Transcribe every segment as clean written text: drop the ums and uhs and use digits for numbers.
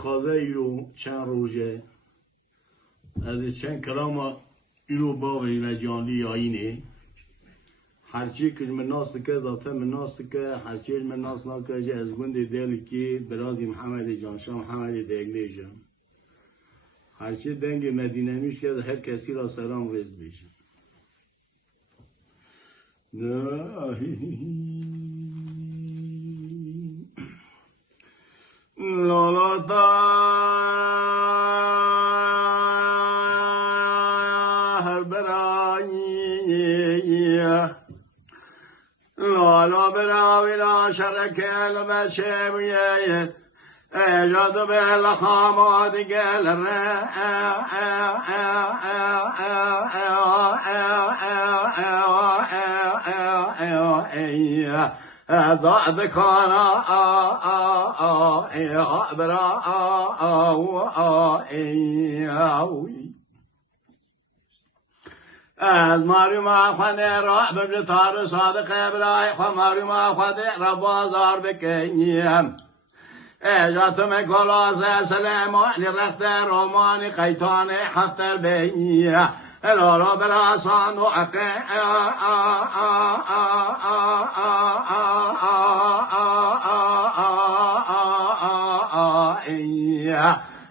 خوازه ایرو چند روزه از چند کلام ایرو باوی و جانلی آینه هرچی که من ناس که ذاته من ناس که هرچی من ناس نکه جه از گنده دلی که برازی محمد جانشاه محمد دگلی جان هرچی دنگ مدینه میش که هر کسی را سلام رز بیشه لالا هر برایی لالا براوی لا شرکه لبچه بیه ایجاد به لخامات گل ضعد کانا برا از مارو ما خانه را بجتار صادق برای خو مارو ما خانه را بازار بکنیم ایجاتم کلاس سلیمانی رخت رومانی قیتان حفتر بینیه الالا برا صندوق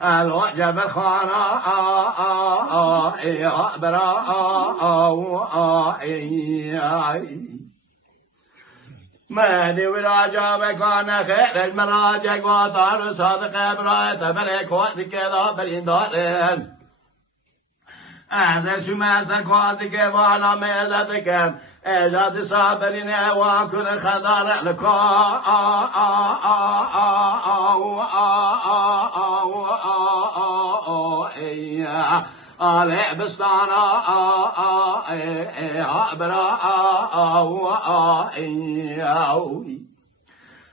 الوجب الخانة برا مهدي وراجع بكان خير المراجع وطار صادق برايت بريك وقت كذا برين دارين أهل شما سكواتك وانا ميزتك إجاد صابرين وكل خضار لك علي بستانا برا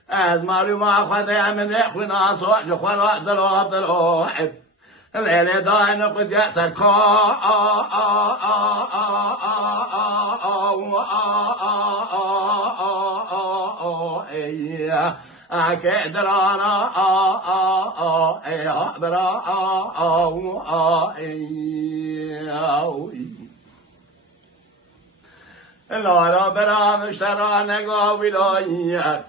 از مارو ما خده من اخونا صوح جخونا دلوب دلوحب الليلة داين قد يأسر كدرانا برا لا برا مشترى نقاوي لايك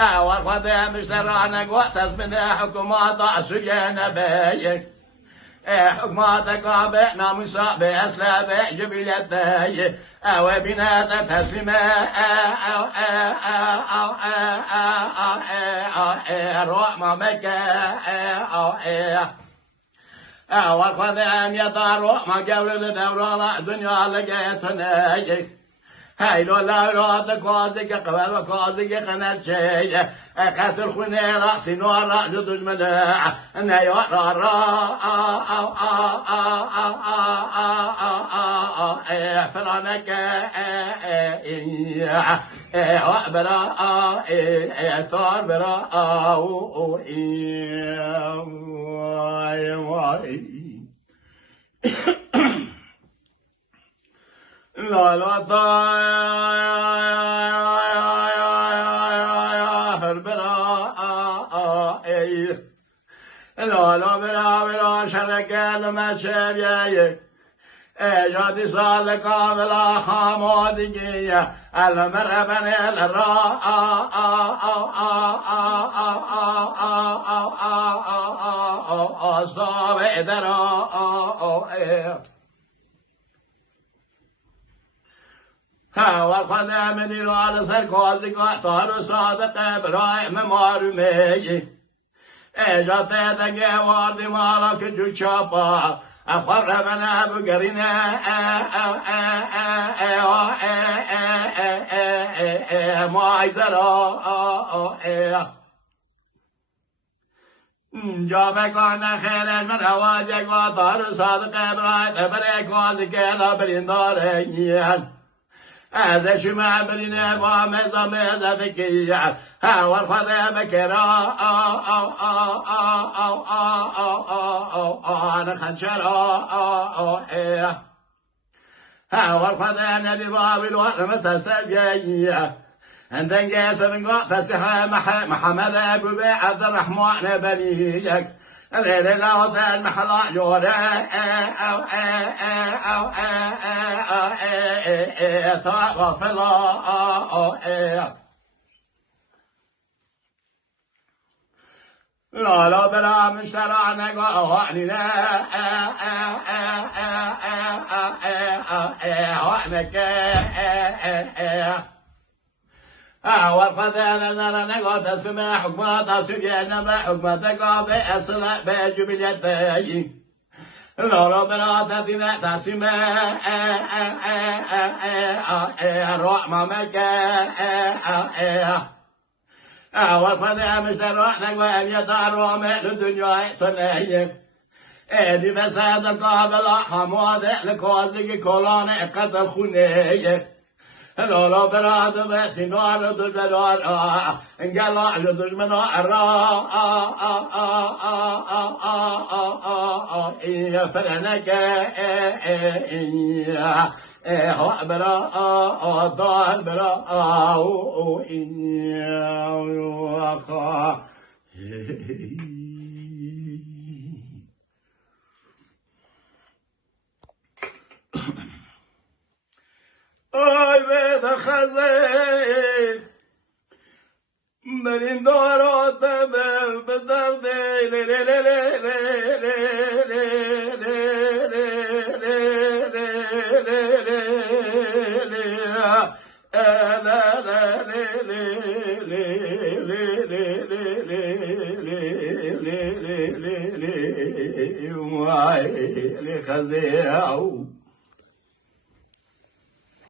والخذ مشترانك وتزمن حكومات سجن بيك حكوماتك بينا مصاب أسلاب جبلتي أو بنات تسلم روح مكة والخذ أم يطار ما قبل الدورة الدنيا لقيتني هاي لو لا راد قاضي قبل وقاضي قناة شيء قتل خني رأسي نور جدوج مناع نيا فرانك برا ثار برا لا لا طاهر برا لا لا برا شرك لما شبيك ايجاد صالك بلا خامودية المربن الراء صابع درا والخذ من الوالد سركوزك واختار صادق ابراهيم مارمي اجت دقه وارد مالك جو چاپا اخر بنا بقرنا معذرا جامعان خير من هواجك واختار صادق ابراهيم بريك وازك لا برين دارين هذا شما برينا ومزا مزا ذكية هوا الخذا بكرا أنا خنشرا هوا الخذا نبي بابل ورمت سبيعية عندن جيت من قاف سحا محمد أبو عبد الرحمن بنيك الليل لا ذا المحلا جورا ثار فلا لا لا بلا مشترى نقواني لا وعنك والقذان لنا نقول تسمى حكمة تسمى نبا حكمة تقابل أصلا بجب اليدين لا ربنا تدينا تسمى رحمة مكة والقذان مشترى نقول أن يدار من الدنيا تنهي دي بساد القابل حماد لكل كولان قتل خنيه لا لا براد بس نار دجال انقلع دجمن يا فرنك هو برا ضال برا ay beda khazay merin dorot bederde le le le le le le le le